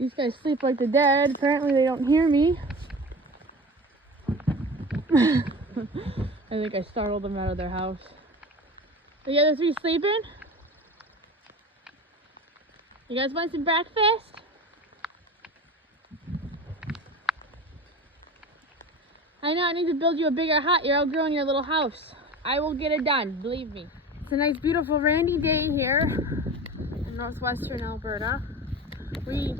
These guys sleep like the dead. Apparently they don't hear me. I think I startled them out of their house. Are the other three sleeping? You guys want some breakfast? I know, I need to build you a bigger hut. You're outgrowing your little house. I will get it done, believe me. It's a nice, beautiful, rainy day here in northwestern Alberta. We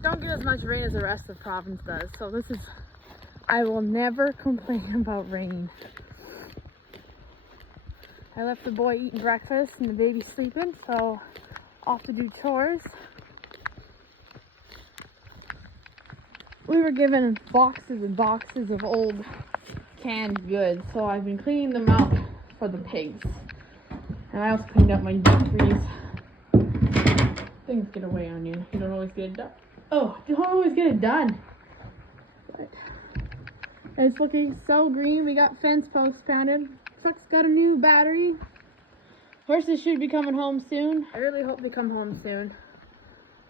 don't get as much rain as the rest of the province does, so this is, I will never complain about rain. I left the boy eating breakfast and the baby sleeping, so off to do chores. We were given boxes and boxes of old canned goods, so I've been cleaning them out for the pigs. And I also cleaned up my deep freeze. Things get away on you. You don't always get it done. Oh, you don't always get it done. But it's looking so green. We got fence posts pounded. Truck's got a new battery. Horses should be coming home soon. I really hope they come home soon.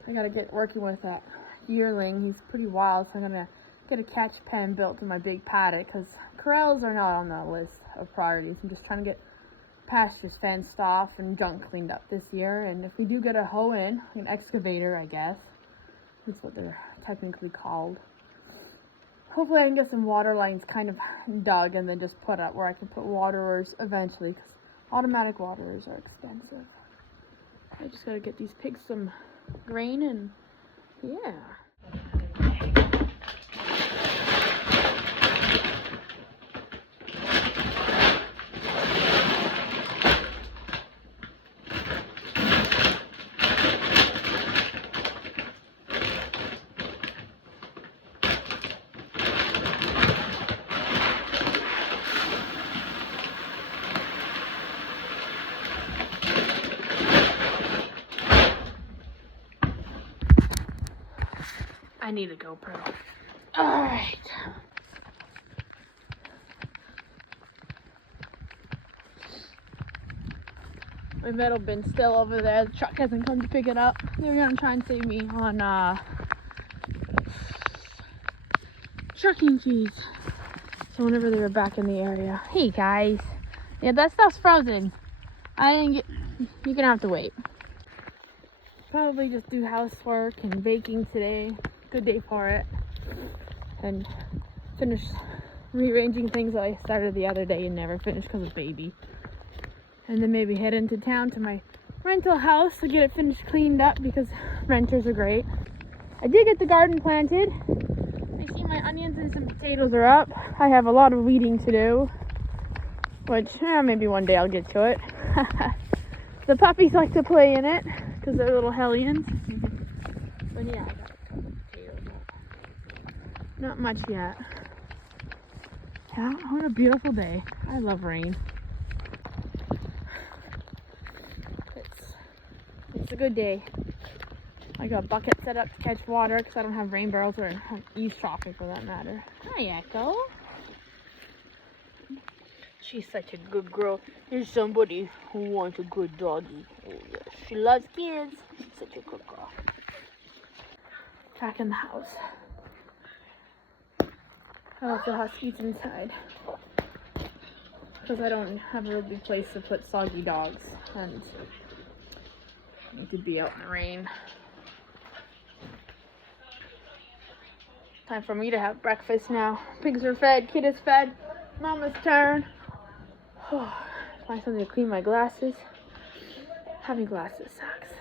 I gotta get working with that yearling. He's pretty wild, so I'm gonna get a catch pen built in my big paddock because corrals are not on the list of priorities. I'm just trying to get pastures fenced off and junk cleaned up this year. And if we do get a hoe in, an excavator, I guess, that's what they're technically called. Hopefully I can get some water lines kind of dug and then just put up where I can put waterers eventually, because automatic waterers are expensive. I just gotta get these pigs some grain and yeah. I need a GoPro. Alright. My metal bin's still over there. The truck hasn't come to pick it up. They're gonna try and save me on trucking fees. So whenever they were back in the area. Hey guys. Yeah, that stuff's frozen. I didn't get, you're gonna have to wait. Probably just do housework and baking today. Good day for it. And finish rearranging things that I started the other day and never finished because of baby. And then maybe head into town to my rental house to get it finished cleaned up because renters are great. I did get the garden planted. I see my onions and some potatoes are up. I have a lot of weeding to do, which maybe one day I'll get to it. The puppies like to play in it because they're little hellions. But yeah, I got a couple of potatoes. Not much yet. Yeah, what a beautiful day. I love rain. It's a good day. I got a bucket set up to catch water because I don't have rain barrels or eavesdropping for that matter. Hi, Echo. She's such a good girl. There's somebody who wants a good doggy. Oh, yes. She loves kids. She's such a good girl. Back in the house. I left the huskies inside because I don't have a real big place to put soggy dogs and they could be out in the rain. Time for me to have breakfast now. Pigs are fed, kid is fed. Mama's turn. Find something to clean my glasses. Having glasses sucks.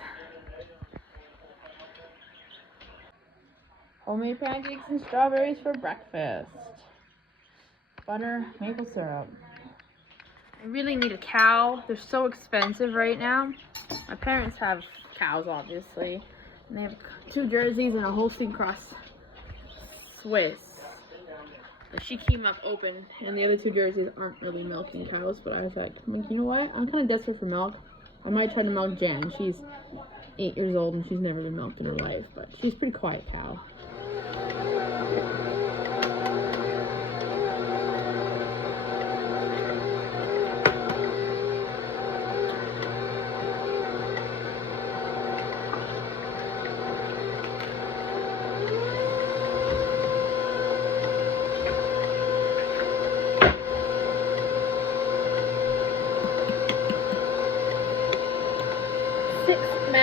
Homemade pancakes and strawberries for breakfast. Butter, maple syrup. I really need a cow. They're so expensive right now. My parents have cows, obviously. And they have 2 jerseys and a Holstein Cross Swiss. She came up open, and the other 2 jerseys aren't really milking cows, but I was like, you know what? I'm kind of desperate for milk. I might try to milk Jen. She's 8 years old, and she's never been milked in her life, but she's a pretty quiet cow.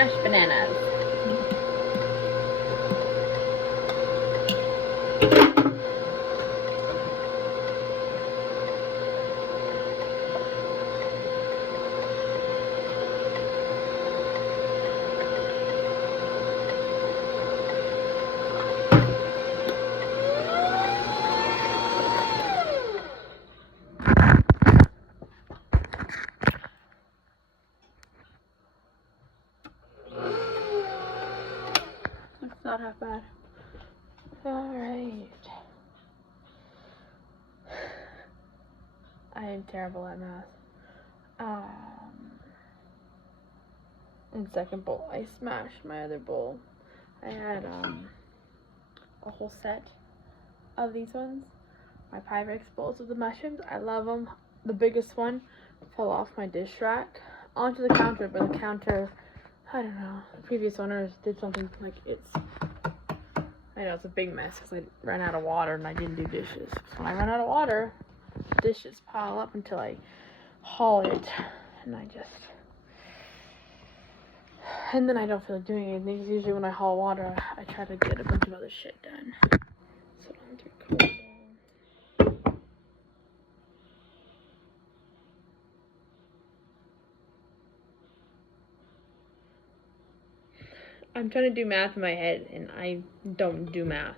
smashed bananas. It's not half bad. Alright. I am terrible at math. In second bowl, I smashed my other bowl. I had a whole set of these ones. My Pyrex bowls with the mushrooms. I love them. The biggest one fell off my dish rack onto the counter, but the counter, I don't know, the previous owners did something like I know it's a big mess because I ran out of water and I didn't do dishes. When I run out of water, dishes pile up until I haul it, and then I don't feel like doing anything, because usually when I haul water, I try to get a bunch of other shit done. So I'm going to record. I'm trying to do math in my head, and I don't do math.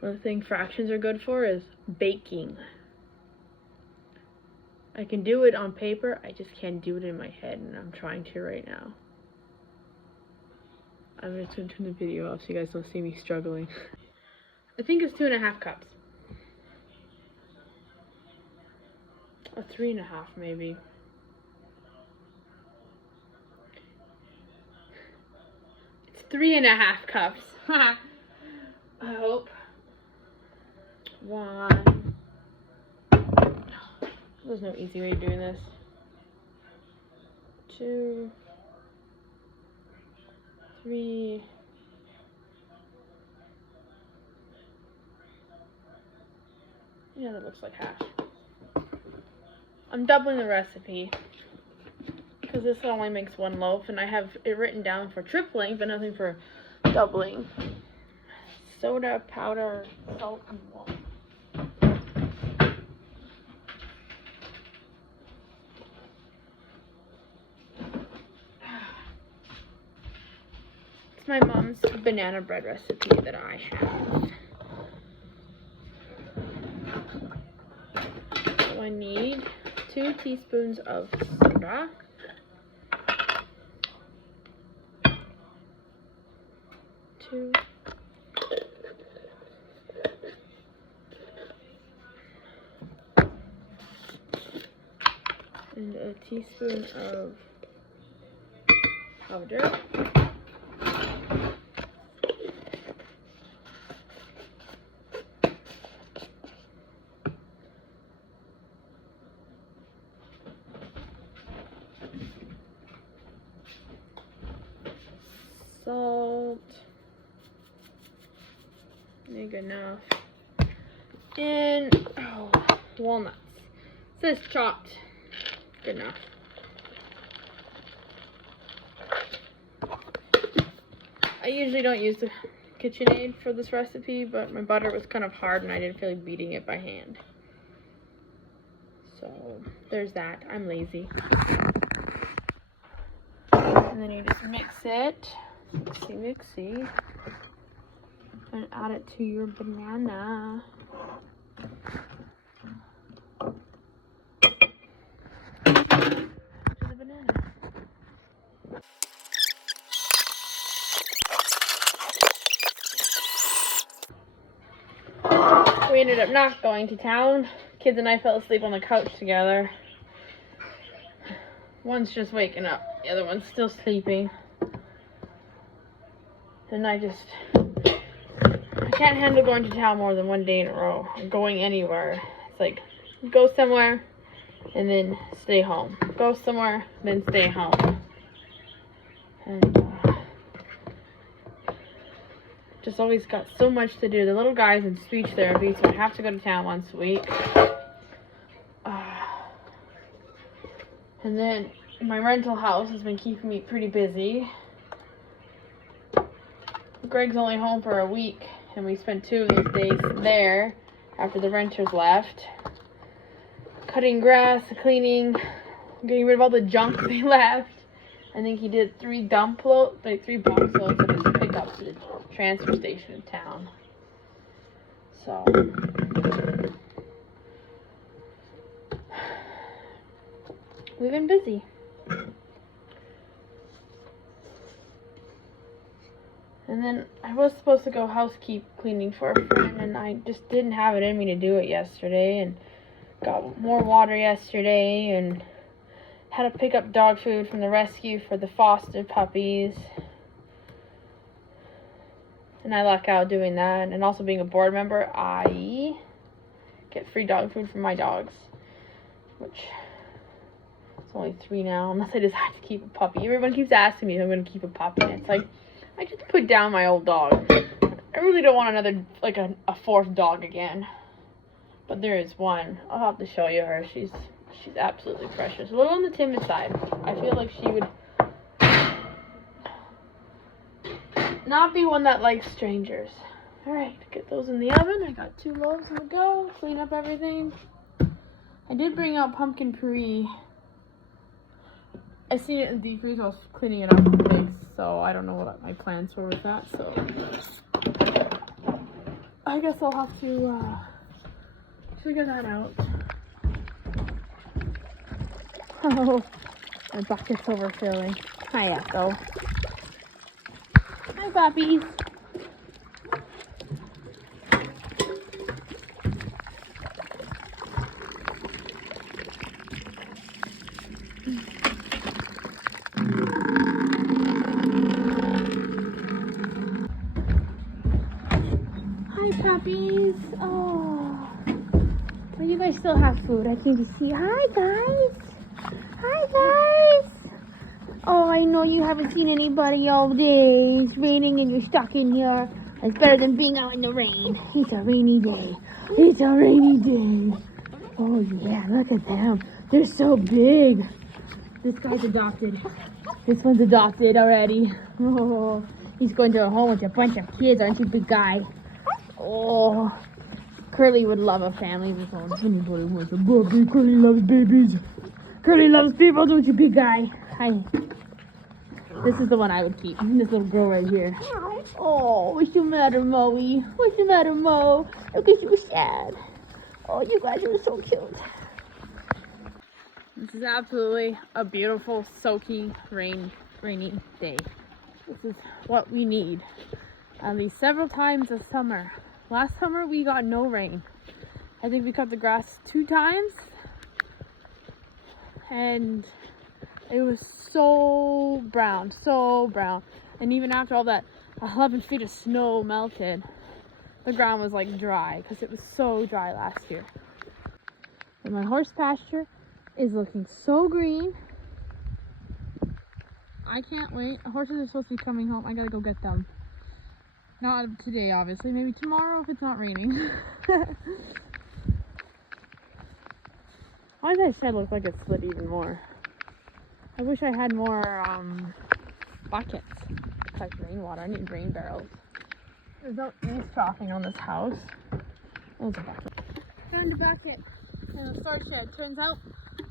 One thing fractions are good for is baking. I can do it on paper, I just can't do it in my head, and I'm trying to right now. I'm just going to turn the video off so you guys don't see me struggling. I think it's 2.5 cups. Or 3.5 maybe. It's 3.5 cups. I hope. 1. There's no easy way of doing this. 2, 3. Yeah, that looks like hash. I'm doubling the recipe because this only makes 1 loaf, and I have it written down for tripling, but nothing for doubling. Soda, powder, salt, and water. It's my mom's banana bread recipe that I have. So I need 2 teaspoons of soda. And a teaspoon of powder. Salt. Big enough. And walnuts. It says chopped. Good enough. I usually don't use the KitchenAid for this recipe, but my butter was kind of hard and I didn't feel like beating it by hand. So there's that. I'm lazy. And then you just mix it. Mixy. And add it to your banana. We ended up not going to town. Kids and I fell asleep on the couch together. One's just waking up, the other one's still sleeping. And I can't handle going to town more than 1 day in a row. Or going anywhere. It's like, go somewhere and then stay home. Go somewhere, then stay home. And just always got so much to do. The little guy's in speech therapy, so I have to go to town once a week. And then my rental house has been keeping me pretty busy. Greg's only home for a week, and we spent 2 of these days there after the renters left. Cutting grass, cleaning, getting rid of all the junk they left. I think he did 3 box loads of his pickup to the transfer station in town. So we've been busy. And then I was supposed to go housekeep cleaning for a friend, and I just didn't have it in me to do it yesterday, and got more water yesterday, and had to pick up dog food from the rescue for the foster puppies. And I luck out doing that, and also being a board member, I get free dog food for my dogs, which it's only 3 now, unless I decide to keep a puppy. Everyone keeps asking me if I'm going to keep a puppy, and it's like, I just put down my old dog. I really don't want another, like a 4th dog again. But there is one. I'll have to show you her. She's absolutely precious. A little on the timid side. I feel like she would not be one that likes strangers. Alright, get those in the oven. I got 2 loaves on the go. Clean up everything. I did bring out pumpkin puree. I seen it in the deep freeze. I was cleaning it up with the pigs, so I don't know what my plans were with that. So I guess I'll have to figure that out. Oh, my bucket's overfilling. Hi, Echo. Hi, puppies. Puppies. Oh, well, you guys still have food. I came to see. Hi guys. Hi guys. Oh, I know you haven't seen anybody all day. It's raining and you're stuck in here. It's better than being out in the rain. It's a rainy day. It's a rainy day. Oh yeah, look at them. They're so big. This guy's adopted. This one's adopted already. Oh, he's going to a home with a bunch of kids, aren't you, big guy? Oh, Curly would love a family of his own. Anybody wants a puppy? Curly loves babies. Curly loves people, don't you, big guy? Hi. This is the one I would keep. This little girl right here. Oh, what's the matter, Moe? What's the matter, Mo? Look at you sad. Oh, you guys are so cute. This is absolutely a beautiful, soaking, rainy day. This is what we need. At least several times this summer. Last summer we got no rain. I think we cut the grass 2 times, and it was so brown. And even after all that 11 feet of snow melted, the ground was like dry because it was so dry last year. And my horse pasture is looking so green. I can't wait. The horses are supposed to be coming home. I gotta go get them. Not today, obviously. Maybe tomorrow if it's not raining. Why does that shed look like it slid even more? I wish I had more buckets to collect rainwater. I need rain barrels. There's no eavesdropping on this house. There's a bucket. Found a bucket in the storage shed. Turns out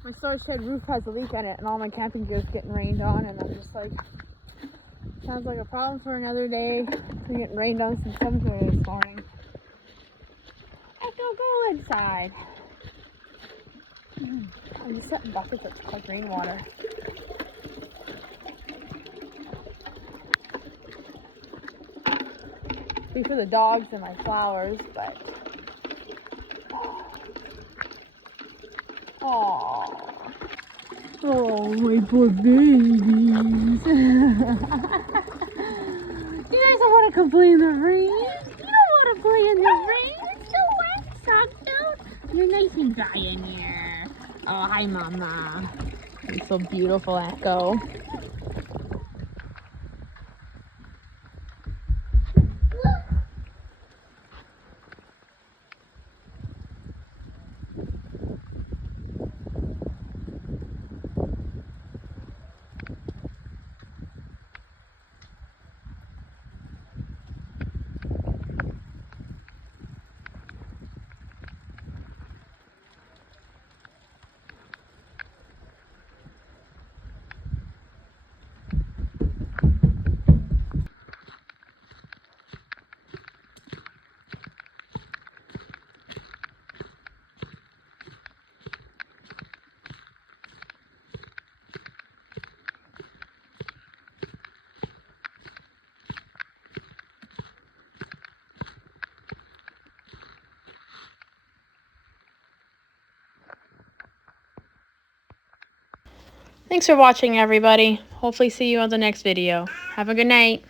my storage shed roof has a leak in it, and all my camping gear is getting rained on, and I'm just like, sounds like a problem for another day. I'm getting rained on since 7:30 this morning. Echo, go inside. I'm just setting buckets up to collect rainwater. Be for the dogs and my flowers, but oh, my poor babies. You guys don't want to come play in the rain. You don't want to play in the rain. It's so wet, sucked out. You're nice and dry in here. Oh, hi, Mama. You're so beautiful, Echo. Thanks for watching, everybody. Hopefully see you on the next video. Have a good night.